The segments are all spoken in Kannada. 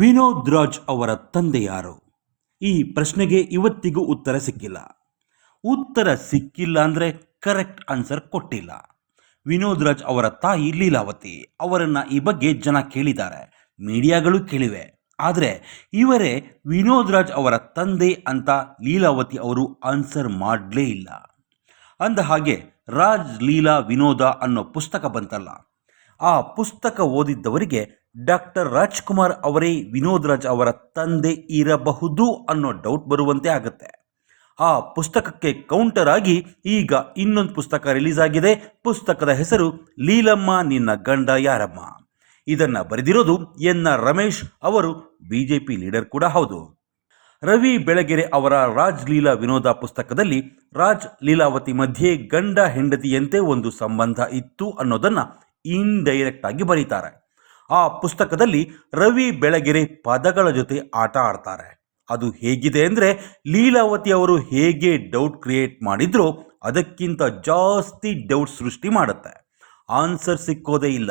ವಿನೋದ್ ರಾಜ್ ಅವರ ತಂದೆ ಯಾರು? ಈ ಪ್ರಶ್ನೆಗೆ ಇವತ್ತಿಗೂ ಉತ್ತರ ಸಿಕ್ಕಿಲ್ಲ. ಉತ್ತರ ಸಿಕ್ಕಿಲ್ಲ ಅಂದರೆ ಕರೆಕ್ಟ್ ಆನ್ಸರ್ ಕೊಟ್ಟಿಲ್ಲ. ವಿನೋದ್ ರಾಜ್ ಅವರ ತಾಯಿ ಲೀಲಾವತಿ ಅವರನ್ನು ಈ ಬಗ್ಗೆ ಜನ ಕೇಳಿದ್ದಾರೆ, ಮೀಡಿಯಾಗಳು ಕೇಳಿವೆ. ಆದರೆ ಇವರೇ ವಿನೋದ್ ರಾಜ್ ಅವರ ತಂದೆ ಅಂತ ಲೀಲಾವತಿ ಅವರು ಆನ್ಸರ್ ಮಾಡಲೇ ಇಲ್ಲ. ಅಂದ ಹಾಗೆ ರಾಜ್ ಲೀಲಾ ವಿನೋದ ಅನ್ನೋ ಪುಸ್ತಕ ಬಂತಲ್ಲ, ಆ ಪುಸ್ತಕ ಓದಿದ್ದವರಿಗೆ ಡಾಕ್ಟರ್ ರಾಜ್ಕುಮಾರ್ ಅವರೇ ವಿನೋದ್ ರಾಜ್ ಅವರ ತಂದೆ ಇರಬಹುದು ಅನ್ನೋ ಡೌಟ್ ಬರುವಂತೆ ಆಗುತ್ತೆ. ಆ ಪುಸ್ತಕಕ್ಕೆ ಕೌಂಟರ್ ಆಗಿ ಈಗ ಇನ್ನೊಂದು ಪುಸ್ತಕ ರಿಲೀಸ್ ಆಗಿದೆ. ಪುಸ್ತಕದ ಹೆಸರು ಲೀಲಮ್ಮ ನಿನ್ನ ಗಂಡ ಯಾರಮ್ಮ. ಇದನ್ನು ಬರೆದಿರೋದು ಎನ್.ಆರ್. ರಮೇಶ್ ಅವರು, ಬಿಜೆಪಿ ಲೀಡರ್ ಕೂಡ ಹೌದು. ರವಿ ಬೆಳಗೆರೆ ಅವರ ರಾಜ್ ಲೀಲಾ ವಿನೋದ ಪುಸ್ತಕದಲ್ಲಿ ರಾಜ್ ಲೀಲಾವತಿ ಮಧ್ಯೆ ಗಂಡ ಹೆಂಡತಿಯಂತೆ ಒಂದು ಸಂಬಂಧ ಇತ್ತು ಅನ್ನೋದನ್ನು ಇಂಡೈರೆಕ್ಟ್ ಆಗಿ ಬರೀತಾರೆ. ಆ ಪುಸ್ತಕದಲ್ಲಿ ರವಿ ಬೆಳಗೆರೆ ಪದಗಳ ಜೊತೆ ಆಟ ಆಡ್ತಾರೆ. ಅದು ಹೇಗಿದೆ ಅಂದರೆ, ಲೀಲಾವತಿ ಅವರು ಹೇಗೆ ಡೌಟ್ ಕ್ರಿಯೇಟ್ ಮಾಡಿದ್ರೋ ಅದಕ್ಕಿಂತ ಜಾಸ್ತಿ ಡೌಟ್ ಸೃಷ್ಟಿ ಮಾಡುತ್ತೆ. ಆನ್ಸರ್ ಸಿಕ್ಕೋದೇ ಇಲ್ಲ.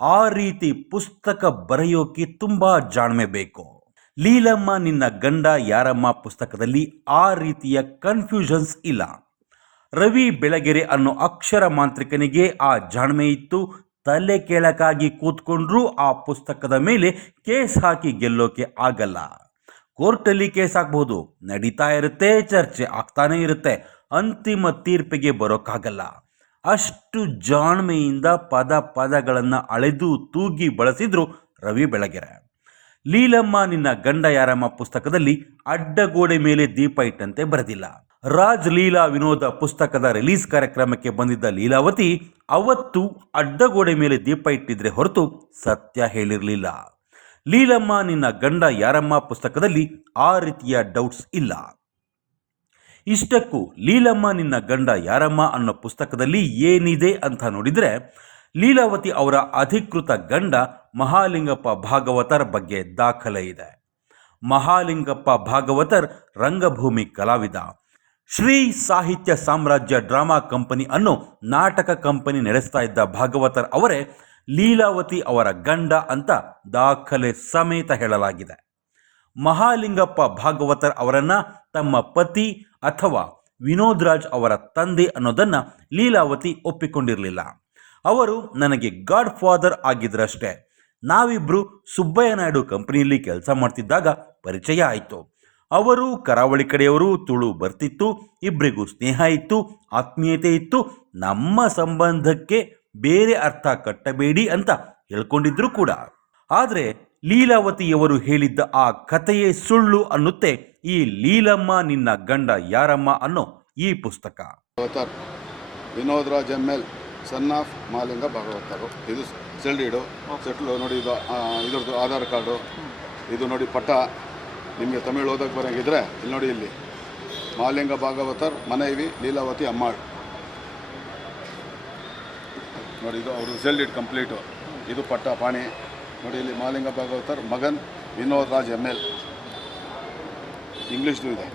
ಆ ರೀತಿ ಪುಸ್ತಕ ಬರೆಯೋಕೆ ತುಂಬ ಜಾಣ್ಮೆ ಬೇಕು. ಲೀಲಮ್ಮ ನಿನ್ನ ಗಂಡ ಯಾರಮ್ಮ ಪುಸ್ತಕದಲ್ಲಿ ಆ ರೀತಿಯ ಕನ್ಫ್ಯೂಷನ್ಸ್ ಇಲ್ಲ. ರವಿ ಬೆಳಗೆರೆ ಅನ್ನೋ ಅಕ್ಷರ ಮಾಂತ್ರಿಕನಿಗೆ ಆ ಜಾಣ್ಮೆ ಇತ್ತು. ತಲೆ ಕೆಳಕಾಗಿ ಕೂತ್ಕೊಂಡ್ರೂ ಆ ಪುಸ್ತಕದ ಮೇಲೆ ಕೇಸ್ ಹಾಕಿ ಗೆಲ್ಲೋಕೆ ಆಗಲ್ಲ. ಕೋರ್ಟಲ್ಲಿ ಕೇಸ್ ಹಾಕ್ಬಹುದು, ನಡೀತಾ ಇರುತ್ತೆ, ಚರ್ಚೆ ಆಗ್ತಾನೆ ಇರುತ್ತೆ, ಅಂತಿಮ ತೀರ್ಪಿಗೆ ಬರೋಕ್ಕಾಗಲ್ಲ. ಅಷ್ಟು ಜಾಣ್ಮೆಯಿಂದ ಪದಗಳನ್ನು ಅಳೆದು ತೂಗಿ ಬಳಸಿದ್ರು ರವಿ ಬೆಳಗೆರೆ. ಲೀಲಮ್ಮ ನಿನ್ನ ಗಂಡ ಯಾರಮ್ಮ ಪುಸ್ತಕದಲ್ಲಿ ಅಡ್ಡಗೋಡೆ ಮೇಲೆ ದೀಪ ಇಟ್ಟಂತೆ ಬರೆದಿಲ್ಲ. ರಾಜ್ ಲೀಲಾ ವಿನೋದ ಪುಸ್ತಕದ ರಿಲೀಸ್ ಕಾರ್ಯಕ್ರಮಕ್ಕೆ ಬಂದಿದ್ದ ಲೀಲಾವತಿ ಅವತ್ತು ಅಡ್ಡಗೋಡೆ ಮೇಲೆ ದೀಪ ಇಟ್ಟಿದ್ರೆ ಹೊರತು ಸತ್ಯ ಹೇಳಿರಲಿಲ್ಲ. ಲೀಲಮ್ಮ ನಿನ್ನ ಗಂಡ ಯಾರಮ್ಮ ಪುಸ್ತಕದಲ್ಲಿ ಆ ರೀತಿಯ ಡೌಟ್ಸ್ ಇಲ್ಲ. ಇಷ್ಟಕ್ಕೂ ಲೀಲಮ್ಮ ನಿನ್ನ ಗಂಡ ಯಾರಮ್ಮ ಅನ್ನೋ ಪುಸ್ತಕದಲ್ಲಿ ಏನಿದೆ ಅಂತ ನೋಡಿದರೆ, ಲೀಲಾವತಿ ಅವರ ಅಧಿಕೃತ ಗಂಡ ಮಹಾಲಿಂಗಪ್ಪ ಭಾಗವತರ್ ಬಗ್ಗೆ ದಾಖಲೆ ಇದೆ. ಮಹಾಲಿಂಗಪ್ಪ ಭಾಗವತರ್ ರಂಗಭೂಮಿ ಕಲಾವಿದ. ಶ್ರೀ ಸಾಹಿತ್ಯ ಸಾಮ್ರಾಜ್ಯ ಡ್ರಾಮಾ ಕಂಪನಿ ಅನ್ನೋ ನಾಟಕ ಕಂಪನಿ ನಡೆಸ್ತಾ ಇದ್ದ ಭಾಗವತರ್ ಅವರೇ ಲೀಲಾವತಿ ಅವರ ಗಂಡ ಅಂತ ದಾಖಲೆ ಸಮೇತ ಹೇಳಲಾಗಿದೆ. ಮಹಾಲಿಂಗಪ್ಪ ಭಾಗವತರ್ ಅವರನ್ನ ತಮ್ಮ ಪತಿ ಅಥವಾ ವಿನೋದ್ ರಾಜ್ ಅವರ ತಂದೆ ಅನ್ನೋದನ್ನು ಲೀಲಾವತಿ ಒಪ್ಪಿಕೊಂಡಿರಲಿಲ್ಲ. ಅವರು ನನಗೆ ಗಾಡ್ ಫಾದರ್ ಆಗಿದ್ರಷ್ಟೇ. ನಾವಿಬ್ಬರು ಸುಬ್ಬಯ್ಯ ನಾಯ್ಡು ಕಂಪನಿಯಲ್ಲಿ ಕೆಲಸ ಮಾಡ್ತಿದ್ದಾಗ ಪರಿಚಯ ಆಯಿತು. ಅವರು ಕರಾವಳಿ ಕಡೆಯವರು, ತುಳು ಬರ್ತಿತ್ತು, ಇಬ್ಬರಿಗೂ ಸ್ನೇಹ ಇತ್ತು, ಆತ್ಮೀಯತೆ ಇತ್ತು. ನಮ್ಮ ಸಂಬಂಧಕ್ಕೆ ಬೇರೆ ಅರ್ಥ ಕಟ್ಟಬೇಡಿ ಅಂತ ಹೇಳ್ಕೊಂಡಿದ್ರು ಕೂಡ. ಆದರೆ ಲೀಲಾವತಿಯವರು ಹೇಳಿದ್ದ ಆ ಕಥೆಯೇ ಸುಳ್ಳು ಅನ್ನುತ್ತೆ ಈ ಲೀಲಮ್ಮ ನಿನ್ನ ಗಂಡ ಯಾರಮ್ಮ ಅನ್ನೋ ಈ ಪುಸ್ತಕ. ವಿನೋದ್ ರಾಜ್ ಎಮ್.ಎಲ್. ಸನ್ ಆಫ್ ಮಹಾಲಿಂಗ ಭಾಗವತರು. ಇದು ಸೆಲ್ಡೀಡು ಸೆಟ್ಲು ನೋಡಿ, ಇದು ಇದ್ರದ್ದು ಆಧಾರ್ ಕಾರ್ಡು, ಇದು ನೋಡಿ ಪಟ್ಟ. ನಿಮಗೆ ತಮಿಳು ಓದಕ್ಕೆ ಬರೋಂಗಿದ್ರೆ ಇಲ್ಲಿ ನೋಡಿ, ಇಲ್ಲಿ ಮಹಾಲಿಂಗ ಭಾಗವತರ್ ಮನೈವಿ ಲೀಲಾವತಿ ಅಮ್ಮಾಳ್ ನೋಡಿ. ಇದು ಅವ್ರದ್ದು ಸೆಲ್ಡೀಡ್ ಕಂಪ್ಲೀಟು. ಇದು ಪಟ್ಟ ಪಾಣಿ ನೋಡಿ. ಇಲ್ಲಿ ಮಹಾಲಿಂಗ ಭಾಗವತರ್ ಮಗನ್ ವಿನೋದ್ ರಾಜ್ ಎಮ್.ಎಲ್. ಇಂಗ್ಲೀಷ್ದು ಇದೆ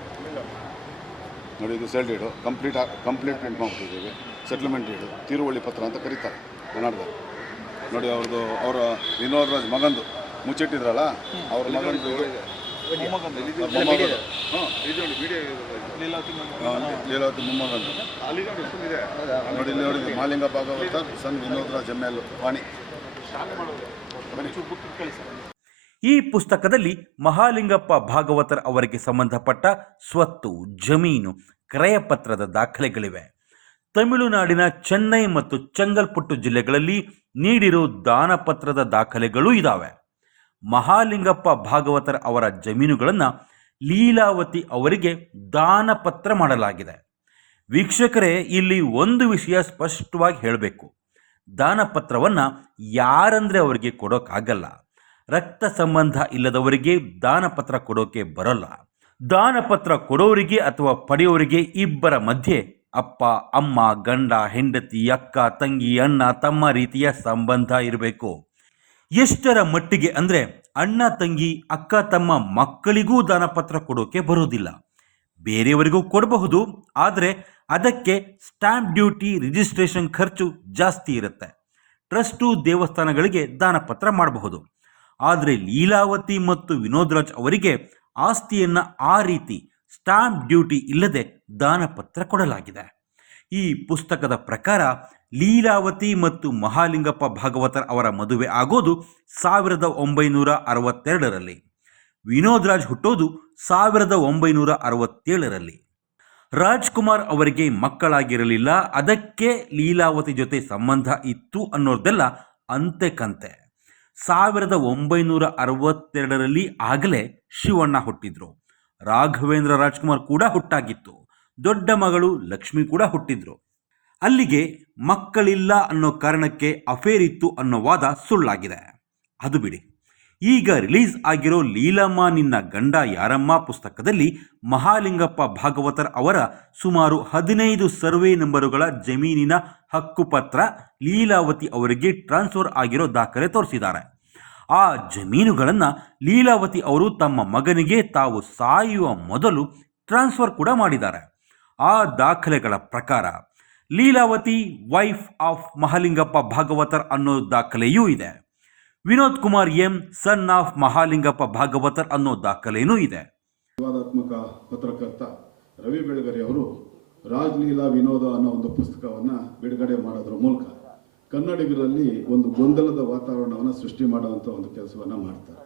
ನೋಡಿ. ಇದು ಸೆಲ್ಡೀಡು ಕಂಪ್ಲೀಟ್ ಪ್ರಿಂಟ್ ಮಾಡ್ತಿದ್ದೀವಿ. ಸೆಟ್ಲ್ಮೆಂಟ್ ಡೀಡು ತಿರುವಳ್ಳಿ ಪತ್ರ ಅಂತ ಕರೀತಾರೆ ಕನ್ನಡದಲ್ಲಿ ನೋಡಿ. ಅವ್ರದ್ದು ಅವರ ವಿನೋದ್ ರಾಜ್ ಮಗಂದು ಮುಚ್ಚಿಟ್ಟಿದ್ರಲ್ಲ, ಅವ್ರ ಮಗಂದು ಲೀಲಾವತಿ ಮೊಮ್ಮಗಂದು ನೋಡಿ. ಇಲ್ಲಿ ನೋಡಿ, ಮಹಾಲಿಂಗ ಭಾಗವತರ್ ಸನ್ ವಿನೋದ್ ರಾಜ್ ಎಮ್.ಎಲ್. ವಾಣಿ. ಈ ಪುಸ್ತಕದಲ್ಲಿ ಮಹಾಲಿಂಗಪ್ಪ ಭಾಗವತರ್ ಅವರಿಗೆ ಸಂಬಂಧಪಟ್ಟ ಸ್ವತ್ತು, ಜಮೀನು, ಕ್ರಯಪತ್ರದ ದಾಖಲೆಗಳಿವೆ. ತಮಿಳುನಾಡಿನ ಚೆನ್ನೈ ಮತ್ತು ಚೆಂಗಲ್ಪಟ್ಟು ಜಿಲ್ಲೆಗಳಲ್ಲಿ ನೀಡಿರೋ ದಾನಪತ್ರದ ದಾಖಲೆಗಳೂ ಇದ್ದಾವೆ. ಮಹಾಲಿಂಗಪ್ಪ ಭಾಗವತರ್ ಅವರ ಜಮೀನುಗಳನ್ನು ಲೀಲಾವತಿ ಅವರಿಗೆ ದಾನಪತ್ರ ಮಾಡಲಾಗಿದೆ. ವೀಕ್ಷಕರೇ, ಇಲ್ಲಿ ಒಂದು ವಿಷಯ ಸ್ಪಷ್ಟವಾಗಿ ಹೇಳಬೇಕು. ದಾನಪತ್ರವನ್ನು ಯಾರಂದರೆ ಅವರಿಗೆ ಕೊಡೋಕ್ಕಾಗಲ್ಲ. ರಕ್ತ ಸಂಬಂಧ ಇಲ್ಲದವರಿಗೆ ದಾನಪತ್ರ ಕೊಡೋಕೆ ಬರೋಲ್ಲ. ದಾನಪತ್ರ ಕೊಡೋರಿಗೆ ಅಥವಾ ಪಡೆಯೋರಿಗೆ ಇಬ್ಬರ ಮಧ್ಯೆ ಅಪ್ಪ, ಅಮ್ಮ, ಗಂಡ, ಹೆಂಡತಿ, ಅಕ್ಕ, ತಂಗಿ, ಅಣ್ಣ, ತಮ್ಮ ರೀತಿಯ ಸಂಬಂಧ ಇರಬೇಕು. ಎಷ್ಟರ ಮಟ್ಟಿಗೆ ಅಂದರೆ, ಅಣ್ಣ ತಂಗಿ, ಅಕ್ಕ ತಮ್ಮ ಮಕ್ಕಳಿಗೂ ದಾನಪತ್ರ ಕೊಡೋಕೆ ಬರೋದಿಲ್ಲ. ಬೇರೆಯವರಿಗೂ ಕೊಡಬಹುದು, ಆದರೆ ಅದಕ್ಕೆ ಸ್ಟ್ಯಾಂಪ್ ಡ್ಯೂಟಿ, ರಿಜಿಸ್ಟ್ರೇಷನ್ ಖರ್ಚು ಜಾಸ್ತಿ ಇರುತ್ತೆ. ಟ್ರಸ್ಟು, ದೇವಸ್ಥಾನಗಳಿಗೆ ದಾನಪತ್ರ ಮಾಡಬಹುದು. ಆದರೆ ಲೀಲಾವತಿ ಮತ್ತು ವಿನೋದ್ ರಾಜ್ ಅವರಿಗೆ ಆಸ್ತಿಯನ್ನು ಆ ರೀತಿ ಸ್ಟಾಂಪ್ ಡ್ಯೂಟಿ ಇಲ್ಲದೆ ದಾನಪತ್ರ ಕೊಡಲಾಗಿದೆ. ಈ ಪುಸ್ತಕದ ಪ್ರಕಾರ ಲೀಲಾವತಿ ಮತ್ತು ಮಹಾಲಿಂಗಪ್ಪ ಭಾಗವತರ್ ಅವರ ಮದುವೆ ಆಗೋದು 1962ರಲ್ಲಿ. ವಿನೋದ್ ರಾಜ್ ಹುಟ್ಟೋದು 1967ರಲ್ಲಿ. ರಾಜ್ಕುಮಾರ್ ಅವರಿಗೆ ಮಕ್ಕಳಾಗಿರಲಿಲ್ಲ, ಅದಕ್ಕೆ ಲೀಲಾವತಿ ಜೊತೆ ಸಂಬಂಧ ಇತ್ತು ಅನ್ನೋದೆಲ್ಲ ಅಂತೆ ಕಂತೆ. 1962ರಲ್ಲಿ ಆಗಲೇ ಶಿವಣ್ಣ ಹುಟ್ಟಿದ್ರು. ರಾಘವೇಂದ್ರ ರಾಜ್ಕುಮಾರ್ ಕೂಡ ಹುಟ್ಟಾಗಿತ್ತು. ದೊಡ್ಡ ಮಗಳು ಲಕ್ಷ್ಮಿ ಕೂಡ ಹುಟ್ಟಿದ್ರು. ಅಲ್ಲಿಗೆ ಮಕ್ಕಳಿಲ್ಲ ಅನ್ನೋ ಕಾರಣಕ್ಕೆ ಅಫೇರ್ ಇತ್ತು ಅನ್ನೋ ವಾದ ಸುಳ್ಳಾಗಿದೆ. ಅದು ಬಿಡಿ. ಈಗ ರಿಲೀಸ್ ಆಗಿರೋ ಲೀಲಮ್ಮ ನಿನ್ನ ಗಂಡ ಯಾರಮ್ಮ ಪುಸ್ತಕದಲ್ಲಿ ಮಹಾಲಿಂಗಪ್ಪ ಭಾಗವತರ್ ಅವರ ಸುಮಾರು 15 ಸರ್ವೆ ನಂಬರುಗಳ ಜಮೀನಿನ ಹಕ್ಕುಪತ್ರ ಲೀಲಾವತಿ ಅವರಿಗೆ ಟ್ರಾನ್ಸ್ಫರ್ ಆಗಿರೋ ದಾಖಲೆ ತೋರಿಸಿದ್ದಾರೆ. ಆ ಜಮೀನುಗಳನ್ನು ಲೀಲಾವತಿ ಅವರು ತಮ್ಮ ಮಗನಿಗೆ ತಾವು ಸಾಯುವ ಮೊದಲು ಟ್ರಾನ್ಸ್ಫರ್ ಕೂಡ ಮಾಡಿದ್ದಾರೆ. ಆ ದಾಖಲೆಗಳ ಪ್ರಕಾರ ಲೀಲಾವತಿ ವೈಫ್ ಆಫ್ ಮಹಾಲಿಂಗಪ್ಪ ಭಾಗವತರ್ ಅನ್ನೋ ದಾಖಲೆಯೂ ಇದೆ. Vinod Kumar M son of Mahalingappa Bhagavathar ಅನ್ನೋ ದಾಖಲೆಯೂ ಇದೆ. ವಿವಾದಾತ್ಮಕ ಪತ್ರಕರ್ತ ರವಿ ಬೆಳಗೆರೆ ಅವರು ರಾಜ್ಲೀಲಾ ವಿನೋದ ಅನ್ನೋ ಒಂದು ಪುಸ್ತಕವನ್ನು ಬಿಡುಗಡೆ ಮಾಡೋದ್ರ ಮೂಲಕ ಕನ್ನಡಿಗರಲ್ಲಿ ಒಂದು ಗೊಂದಲದ ವಾತಾವರಣವನ್ನು ಸೃಷ್ಟಿ ಮಾಡುವಂಥ ಒಂದು ಕೆಲಸವನ್ನು ಮಾಡ್ತಾರೆ.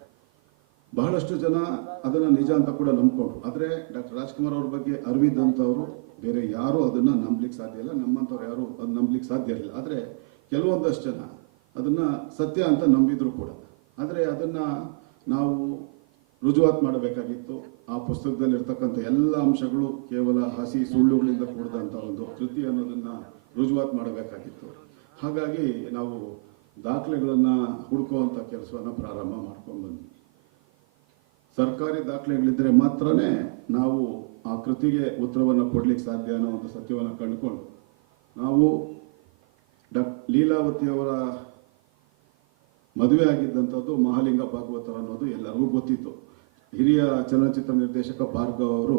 ಬಹಳಷ್ಟು ಜನ ಅದನ್ನು ನಿಜ ಅಂತ ಕೂಡ ನಂಬ್ಕೊಂಡ್ರು. ಆದರೆ ಡಾಕ್ಟರ್ ರಾಜ್ಕುಮಾರ್ ಅವ್ರ ಬಗ್ಗೆ ಅರಿವಿದ್ದಂಥವ್ರು ಬೇರೆ ಯಾರೂ ಅದನ್ನು ನಂಬಲಿಕ್ಕೆ ಸಾಧ್ಯ ಇಲ್ಲ. ನಮ್ಮಂಥವ್ರು ಯಾರು ಅದು ನಂಬಲಿಕ್ಕೆ ಸಾಧ್ಯ ಇರಲಿಲ್ಲ. ಆದರೆ ಕೆಲವೊಂದಷ್ಟು ಜನ ಅದನ್ನು ಸತ್ಯ ಅಂತ ನಂಬಿದ್ರು ಕೂಡ. ಆದರೆ ಅದನ್ನು ನಾವು ರುಜುವಾತು ಮಾಡಬೇಕಾಗಿತ್ತು. ಆ ಪುಸ್ತಕದಲ್ಲಿರ್ತಕ್ಕಂಥ ಎಲ್ಲ ಅಂಶಗಳು ಕೇವಲ ಹಸಿ ಸುಳ್ಳುಗಳಿಂದ ಕೂಡಿದಂಥ ಒಂದು ಕೃತಿ ಅನ್ನೋದನ್ನು ರುಜುವಾತು ಮಾಡಬೇಕಾಗಿತ್ತು. ಹಾಗಾಗಿ ನಾವು ದಾಖಲೆಗಳನ್ನು ಹುಡುಕುವಂಥ ಕೆಲಸವನ್ನು ಪ್ರಾರಂಭ ಮಾಡ್ಕೊಂಡು ಬಂದ್ವಿ. ಸರ್ಕಾರಿ ದಾಖಲೆಗಳಿದ್ದರೆ ಮಾತ್ರನೇ ನಾವು ಆ ಕೃತಿಗೆ ಉತ್ತರವನ್ನು ಕೊಡಲಿಕ್ಕೆ ಸಾಧ್ಯ ಅನ್ನೋ ಒಂದು ಸತ್ಯವನ್ನು ಕಂಡುಕೊಂಡು ನಾವು ಲೀಲಾವತಿಯವರ ಮದುವೆ ಆಗಿದ್ದಂಥದ್ದು ಮಹಾಲಿಂಗ ಭಾಗವತರ್ ಅನ್ನೋದು ಎಲ್ಲರಿಗೂ ಗೊತ್ತಿತ್ತು. ಹಿರಿಯ ಚಲನಚಿತ್ರ ನಿರ್ದೇಶಕ ಭಾರ್ಗವ್ ಅವರು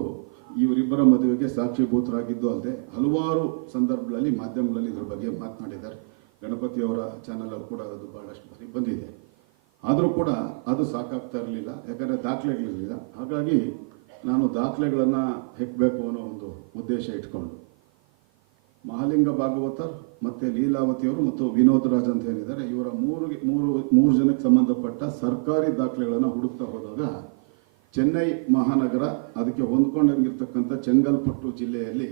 ಇವರಿಬ್ಬರ ಮದುವೆಗೆ ಸಾಕ್ಷಿಭೂತರಾಗಿದ್ದು ಅಲ್ಲದೆ ಹಲವಾರು ಸಂದರ್ಭಗಳಲ್ಲಿ ಮಾಧ್ಯಮಗಳಲ್ಲಿ ಇದ್ರ ಬಗ್ಗೆ ಮಾತನಾಡಿದ್ದಾರೆ. ಗಣಪತಿಯವರ ಚಾನಲ್ ಕೂಡ ಅದು ಬಹಳಷ್ಟು ಬಾರಿ ಬಂದಿದೆ. ಆದರೂ ಕೂಡ ಅದು ಸಾಕಾಗ್ತಾ ಇರಲಿಲ್ಲ, ಯಾಕಂದರೆ ದಾಖಲೆಗಳಿರಲಿಲ್ಲ. ಹಾಗಾಗಿ ನಾನು ದಾಖಲೆಗಳನ್ನು ಹೆಕ್ಕಬೇಕು ಅನ್ನೋ ಒಂದು ಉದ್ದೇಶ ಇಟ್ಕೊಂಡು ಮಹಾಲಿಂಗ ಭಾಗವತರ್ ಮತ್ತು ಲೀಲಾವತಿಯವರು ಮತ್ತು ವಿನೋದ್ ರಾಜ್ ಅಂತ ಏನಿದ್ದಾರೆ ಇವರ ಮೂರು ಜನಕ್ಕೆ ಸಂಬಂಧಪಟ್ಟ ಸರ್ಕಾರಿ ದಾಖಲೆಗಳನ್ನು ಹುಡುಕ್ತಾ ಹೋದಾಗ ಚೆನ್ನೈ ಮಹಾನಗರ ಅದಕ್ಕೆ ಹೊಂದ್ಕೊಂಡಂಗಿರ್ತಕ್ಕಂಥ ಚೆಂಗಲ್ಪಟ್ಟು ಜಿಲ್ಲೆಯಲ್ಲಿ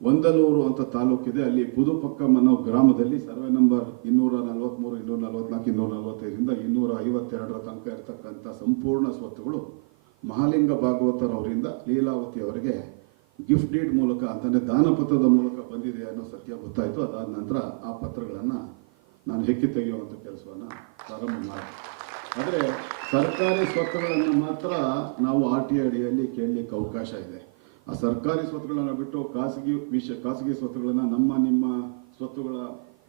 ಒಂದಲೂರು ಅಂತ ತಾಲೂಕಿದೆ. ಅಲ್ಲಿ ಪುದುಪಕ್ಕಂ ಅನ್ನೋ ಗ್ರಾಮದಲ್ಲಿ ಸರ್ವೆ ನಂಬರ್ 243, 244, 245ರಿಂದ 252ರ ತನಕ ಇರತಕ್ಕಂಥ ಸಂಪೂರ್ಣ ಸ್ವತ್ತುಗಳು ಮಹಾಲಿಂಗ ಭಾಗವತರ್ ಅವರಿಂದ ಲೀಲಾವತಿ ಅವರಿಗೆ ಗಿಫ್ಟ್ ಡೀಡ್ ಮೂಲಕ ಅಂತಂದರೆ ದಾನಪತ್ರದ ಮೂಲಕ ಬಂದಿದೆ ಅನ್ನೋ ಸತ್ಯ ಗೊತ್ತಾಯಿತು. ಅದಾದ ನಂತರ ಆ ಪತ್ರಗಳನ್ನು ನಾನು ಹೆಕ್ಕಿ ತೆಗೆಯುವಂಥ ಕೆಲಸವನ್ನು ಪ್ರಾರಂಭ ಮಾಡಿದೆ. ಆದರೆ ಸರ್ಕಾರಿ ಸ್ವತ್ತುಗಳನ್ನು ಮಾತ್ರ ನಾವು RTI ಅಡಿಯಲ್ಲಿ ಕೇಳಲಿಕ್ಕೆ ಅವಕಾಶ ಇದೆ. ಆ ಸರ್ಕಾರಿ ಸ್ವತ್ತುಗಳನ್ನು ಬಿಟ್ಟು ಖಾಸಗಿ ಸ್ವತ್ತುಗಳನ್ನು ನಿಮ್ಮ ಸ್ವತ್ತುಗಳ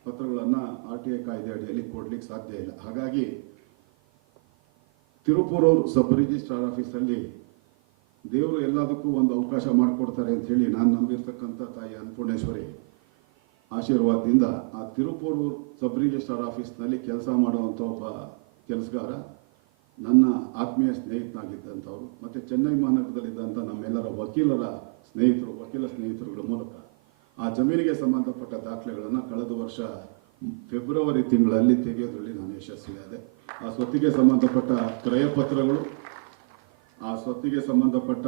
ಪತ್ರಗಳನ್ನು RTI ಕಾಯ್ದೆ ಅಡಿಯಲ್ಲಿ ಕೊಡಲಿಕ್ಕೆ ಸಾಧ್ಯ ಇಲ್ಲ. ಹಾಗಾಗಿ ತಿರುಪೂರೂರು ಸಬ್ ರಿಜಿಸ್ಟ್ರಾರ್ ಆಫೀಸಲ್ಲಿ ದೇವರು ಎಲ್ಲದಕ್ಕೂ ಒಂದು ಅವಕಾಶ ಮಾಡಿಕೊಡ್ತಾರೆ ಅಂತ ಹೇಳಿ ನಾನು ನಂಬಿರ್ತಕ್ಕಂಥ ತಾಯಿ ಅನ್ನಪೂರ್ಣೇಶ್ವರಿ ಆಶೀರ್ವಾದದಿಂದ ಆ ತಿರುಪೂರೂರು ಸಬ್ ರಿಜಿಸ್ಟ್ರಾರ್ ಆಫೀಸ್ನಲ್ಲಿ ಕೆಲಸ ಮಾಡುವಂಥ ಒಬ್ಬ ಕೆಲಸಗಾರ ನನ್ನ ಆತ್ಮೀಯ ಸ್ನೇಹಿತನಾಗಿದ್ದಂಥವ್ರು ಮತ್ತು ಚೆನ್ನೈ ಮಹಾನಗರದಲ್ಲಿದ್ದಂಥ ನಮ್ಮೆಲ್ಲರ ವಕೀಲ ಸ್ನೇಹಿತರುಗಳ ಮೂಲಕ ಆ ಜಮೀನಿಗೆ ಸಂಬಂಧಪಟ್ಟ ದಾಖಲೆಗಳನ್ನು ಕಳೆದ ವರ್ಷ ಫೆಬ್ರವರಿ ತಿಂಗಳಲ್ಲಿ ತೆಗೆಯೋದ್ರಲ್ಲಿ ನಾನು ಯಶಸ್ವಿಯಾದೆ. ಆ ಸ್ವತ್ತಿಗೆ ಸಂಬಂಧಪಟ್ಟ ಕ್ರಯಪತ್ರಗಳು, ಆ ಸ್ವತ್ತಿಗೆ ಸಂಬಂಧಪಟ್ಟ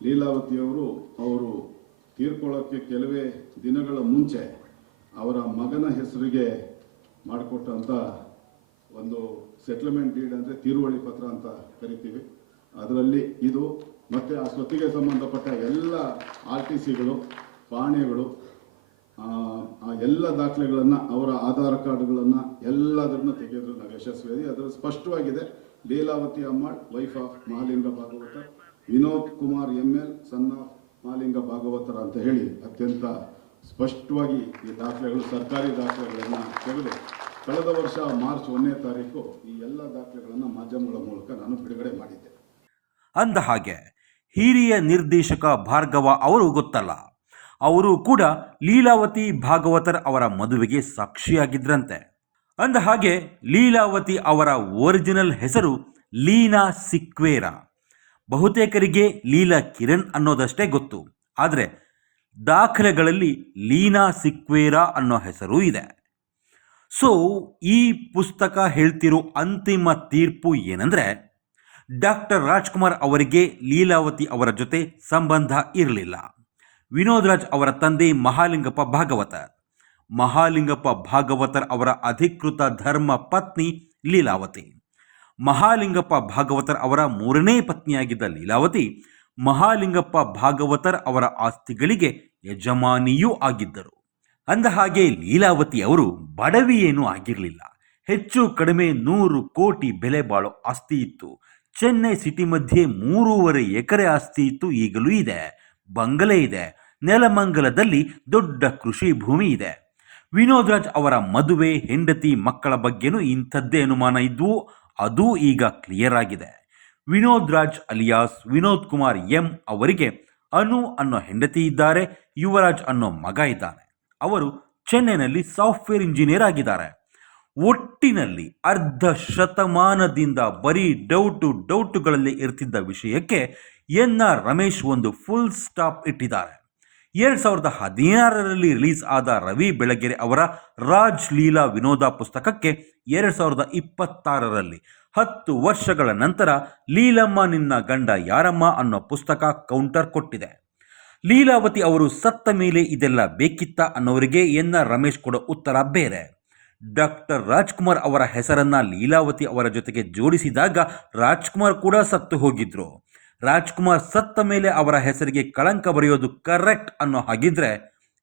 ಲೀಲಾವತಿಯವರು ಅವರು ತೀರ್ಕೊಳ್ಳೋಕ್ಕೆ ಕೆಲವೇ ದಿನಗಳ ಮುಂಚೆ ಅವರ ಮಗನ ಹೆಸರಿಗೆ ಮಾಡಿಕೊಟ್ಟಂಥ ಒಂದು ಸೆಟ್ಲ್ಮೆಂಟ್ ಡೀಡ್ ಅಂದರೆ ತೀರುವಳಿ ಪತ್ರ ಅಂತ ಕರಿತೀವಿ. ಅದರಲ್ಲಿ ಇದು ಮತ್ತು ಆ ಸ್ವತ್ತಿಗೆ ಸಂಬಂಧಪಟ್ಟ ಎಲ್ಲ RTCಗಳು, ಪಾಣೆಗಳು, ಆ ಎಲ್ಲ ದಾಖಲೆಗಳನ್ನು, ಅವರ ಆಧಾರ್ ಕಾರ್ಡ್ಗಳನ್ನು ಎಲ್ಲದನ್ನು ತೆಗೆಯೋದ್ರಲ್ಲಿ ನಾವು ಯಶಸ್ವಿಯಾಗಿ. ಅದರಲ್ಲಿ ಸ್ಪಷ್ಟವಾಗಿದೆ Leelavathi Ammal wife of Mahalinga Bhagavathar, Vinod Kumar ML son of Mahalinga ಭಾಗವತರ ಅಂತ ಹೇಳಿ ಅತ್ಯಂತ ಸ್ಪಷ್ಟವಾಗಿ ಈ ದಾಖಲೆಗಳು, ಸರ್ಕಾರಿ ದಾಖಲೆಗಳನ್ನು ತೆಗೆದು ಕಳೆದ ವರ್ಷ ಮಾರ್ಚ್ 1ನೇ ತಾರೀಕು ಈ ಎಲ್ಲ ದಾಖಲೆಗಳನ್ನು ಮಾಧ್ಯಮಗಳ ಮೂಲಕ ನಾನು ಬಿಡುಗಡೆ ಮಾಡಿದ್ದೆ. ಅಂದ ಹಾಗೆ ಹಿರಿಯ ನಿರ್ದೇಶಕ ಭಾರ್ಗವ ಅವರು ಗೊತ್ತಲ್ಲ, ಅವರು ಕೂಡ ಲೀಲಾವತಿ ಭಾಗವತರ್ ಅವರ ಮದುವೆಗೆ ಸಾಕ್ಷಿಯಾಗಿದ್ರಂತೆ. ಅಂದ ಹಾಗೆ ಲೀಲಾವತಿ ಅವರ ಒರಿಜಿನಲ್ ಹೆಸರು ಲೀನಾ ಸಿಕ್ವೇರಾ. ಬಹುತೇಕರಿಗೆ ಲೀಲಾ ಕಿರಣ್ ಅನ್ನೋದಷ್ಟೇ ಗೊತ್ತು, ಆದರೆ ದಾಖಲೆಗಳಲ್ಲಿ ಲೀನಾ ಸಿಕ್ವೇರಾ ಅನ್ನೋ ಹೆಸರು ಇದೆ. ಸೊ ಈ ಪುಸ್ತಕ ಹೇಳ್ತಿರೋ ಅಂತಿಮ ತೀರ್ಪು ಏನಂದರೆ, ಡಾಕ್ಟರ್ ರಾಜ್ಕುಮಾರ್ ಅವರಿಗೆ ಲೀಲಾವತಿ ಅವರ ಜೊತೆ ಸಂಬಂಧ ಇರಲಿಲ್ಲ. ವಿನೋದ್ ರಾಜ್ ಅವರ ತಂದೆ ಮಹಾಲಿಂಗಪ್ಪ ಭಾಗವತರ್. ಮಹಾಲಿಂಗಪ್ಪ ಭಾಗವತರ್ ಅವರ ಅಧಿಕೃತ ಧರ್ಮ ಪತ್ನಿ ಲೀಲಾವತಿ. ಮಹಾಲಿಂಗಪ್ಪ ಭಾಗವತರ್ ಅವರ 3ನೇ ಪತ್ನಿಯಾಗಿದ್ದ ಲೀಲಾವತಿ ಮಹಾಲಿಂಗಪ್ಪ ಭಾಗವತರ್ ಅವರ ಆಸ್ತಿಗಳಿಗೆ ಯಜಮಾನಿಯೂ ಆಗಿದ್ದರು. ಅಂದ ಹಾಗೆ ಲೀಲಾವತಿ ಅವರು ಬಡವಿಯೇನೂ ಆಗಿರಲಿಲ್ಲ. ಹೆಚ್ಚು ಕಡಿಮೆ 100 ಕೋಟಿ ಬೆಲೆ ಬಾಳೋ ಆಸ್ತಿ ಇತ್ತು. ಚೆನ್ನೈ ಸಿಟಿ ಮಧ್ಯೆ 3.5 ಎಕರೆ ಆಸ್ತಿ ಇತ್ತು, ಈಗಲೂ ಇದೆ. ಬಂಗಲೆ ಇದೆ. ನೆಲಮಂಗಲದಲ್ಲಿ ದೊಡ್ಡ ಕೃಷಿ ಭೂಮಿ ಇದೆ. ವಿನೋದ್ ರಾಜ್ ಅವರ ಮದುವೆ, ಹೆಂಡತಿ, ಮಕ್ಕಳ ಬಗ್ಗೆನೂ ಇಂಥದ್ದೇ ಅನುಮಾನ ಇದ್ವು. ಅದು ಈಗ ಕ್ಲಿಯರ್ ಆಗಿದೆ. ವಿನೋದ್ ರಾಜ್ ಅಲಿಯಾಸ್ ವಿನೋದ್ ಕುಮಾರ್ ಎಂ ಅವರಿಗೆ ಅನು ಅನ್ನೋ ಹೆಂಡತಿ ಇದ್ದಾರೆ. ಯುವರಾಜ್ ಅನ್ನೋ ಮಗ ಇದ್ದಾನೆ. ಅವರು ಚೆನ್ನೈನಲ್ಲಿ ಸಾಫ್ಟ್ವೇರ್ ಇಂಜಿನಿಯರ್ ಆಗಿದ್ದಾರೆ. ಒಟ್ಟಿನಲ್ಲಿ ಅರ್ಧ ಶತಮಾನದಿಂದ ಬರೀ ಡೌಟುಗಳಲ್ಲಿ ಇರ್ತಿದ್ದ ವಿಷಯಕ್ಕೆ ಎನ್.ಆರ್. ರಮೇಶ್ ಒಂದು ಫುಲ್ ಸ್ಟಾಪ್ ಇಟ್ಟಿದ್ದಾರೆ. 2016ರಲ್ಲಿ ರಿಲೀಸ್ ಆದ ರವಿ ಬೆಳಗೆರೆ ಅವರ ರಾಜ್ ಲೀಲಾ ವಿನೋದ ಪುಸ್ತಕಕ್ಕೆ 2026ರಲ್ಲಿ 10 ವರ್ಷಗಳ ನಂತರ ಲೀಲಮ್ಮ ನಿನ್ನ ಗಂಡ ಯಾರಮ್ಮ ಅನ್ನೋ ಪುಸ್ತಕ ಕೌಂಟರ್ ಕೊಟ್ಟಿದೆ. ಲೀಲಾವತಿ ಅವರು ಸತ್ತ ಮೇಲೆ ಇದೆಲ್ಲ ಬೇಕಿತ್ತ ಅನ್ನೋರಿಗೆ ಎನ್.ಆರ್. ರಮೇಶ್ ಕೊಡೋ ಉತ್ತರ ಬೇರೆ. ಡಾಕ್ಟರ್ ರಾಜ್ಕುಮಾರ್ ಅವರ ಹೆಸರನ್ನ ಲೀಲಾವತಿ ಅವರ ಜೊತೆಗೆ ಜೋಡಿಸಿದಾಗ ರಾಜ್ಕುಮಾರ್ ಕೂಡ ಸತ್ತು ಹೋಗಿದ್ರು. ರಾಜ್ಕುಮಾರ್ ಸತ್ತ ಮೇಲೆ ಅವರ ಹೆಸರಿಗೆ ಕಳಂಕ ಬರೆಯೋದು ಕರೆಕ್ಟ್ ಅನ್ನೋ ಹಾಗಿದ್ರೆ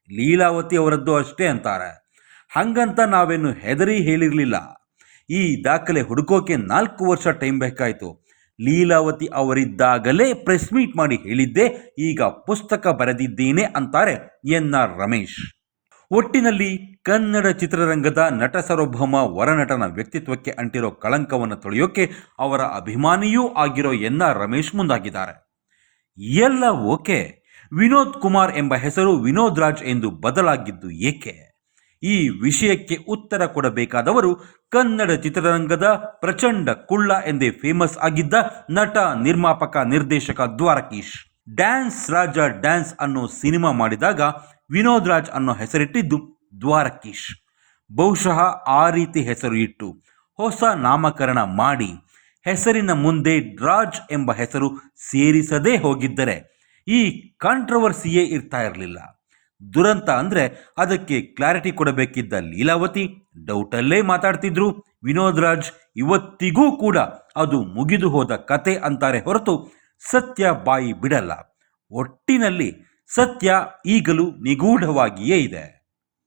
ಲೀಲಾವತಿ ಅವರದ್ದು ಅಷ್ಟೇ ಅಂತಾರೆ. ಹಂಗಂತ ನಾವೇನು ಹೆದರಿ ಹೇಳಿರಲಿಲ್ಲ. ಈ ದಾಖಲೆ ಹುಡುಕೋಕೆ 4 ವರ್ಷ ಟೈಮ್ ಬೇಕಾಯಿತು. ಲೀಲಾವತಿ ಅವರಿದ್ದಾಗಲೇ ಪ್ರೆಸ್ ಮೀಟ್ ಮಾಡಿ ಹೇಳಿದ್ದೆ, ಈಗ ಪುಸ್ತಕ ಬರೆದಿದ್ದೇನೆ ಅಂತಾರೆ ಎನ್.ಆರ್. ರಮೇಶ್. ಒಟ್ಟಿನಲ್ಲಿ ಕನ್ನಡ ಚಿತ್ರರಂಗದ ನಟ ಸಾರ್ವಭೌಮ ವರನಟನ ವ್ಯಕ್ತಿತ್ವಕ್ಕೆ ಅಂಟಿರೋ ಕಳಂಕವನ್ನು ತೊಳೆಯೋಕೆ ಅವರ ಅಭಿಮಾನಿಯೂ ಆಗಿರೋ ಎನ್.ಆರ್. ರಮೇಶ್ ಮುಂದಾಗಿದ್ದಾರೆ. ಎಲ್ಲ ಓಕೆ, ವಿನೋದ್ ಕುಮಾರ್ ಎಂಬ ಹೆಸರು ವಿನೋದ್ ರಾಜ್ ಎಂದು ಬದಲಾಗಿದ್ದು ಏಕೆ? ಈ ವಿಷಯಕ್ಕೆ ಉತ್ತರ ಕೊಡಬೇಕಾದವರು ಕನ್ನಡ ಚಿತ್ರರಂಗದ ಪ್ರಚಂಡ ಕುಳ್ಳ ಎಂದೇ ಫೇಮಸ್ ಆಗಿದ್ದ ನಟ, ನಿರ್ಮಾಪಕ, ನಿರ್ದೇಶಕ ದ್ವಾರಕೀಶ್. ಡ್ಯಾನ್ಸ್ ರಾಜ ಡ್ಯಾನ್ಸ್ ಅನ್ನೋ ಸಿನಿಮಾ ಮಾಡಿದಾಗ ವಿನೋದ್ ರಾಜ್ ಅನ್ನೋ ಹೆಸರಿಟ್ಟಿದ್ದು ದ್ವಾರಕೀಶ್. ಬಹುಶಃ ಆ ರೀತಿ ಹೆಸರು ಇಟ್ಟು ಹೊಸ ನಾಮಕರಣ ಮಾಡಿ ಹೆಸರಿನ ಮುಂದೆ ರಾಜ್ ಎಂಬ ಹೆಸರು ಸೇರಿಸದೇ ಹೋಗಿದ್ದರೆ ಈ ಕಾಂಟ್ರವರ್ಸಿಯೇ ಇರ್ತಾ ಇರಲಿಲ್ಲ. ದುರಂತ ಅಂದರೆ ಅದಕ್ಕೆ ಕ್ಲಾರಿಟಿ ಕೊಡಬೇಕಿದ್ದ ಲೀಲಾವತಿ ಡೌಟಲ್ಲೇ ಮಾತಾಡ್ತಿದ್ರು. ವಿನೋದ್ ರಾಜ್ ಇವತ್ತಿಗೂ ಕೂಡ ಅದು ಮುಗಿದು ಹೋದ ಕತೆ ಅಂತಾರೆ ಹೊರತು ಸತ್ಯ ಬಾಯಿ ಬಿಡಲ್ಲ. ಒಟ್ಟಿನಲ್ಲಿ ಸತ್ಯ ಈಗಲೂ ನಿಗೂಢವಾಗಿಯೇ ಇದೆ.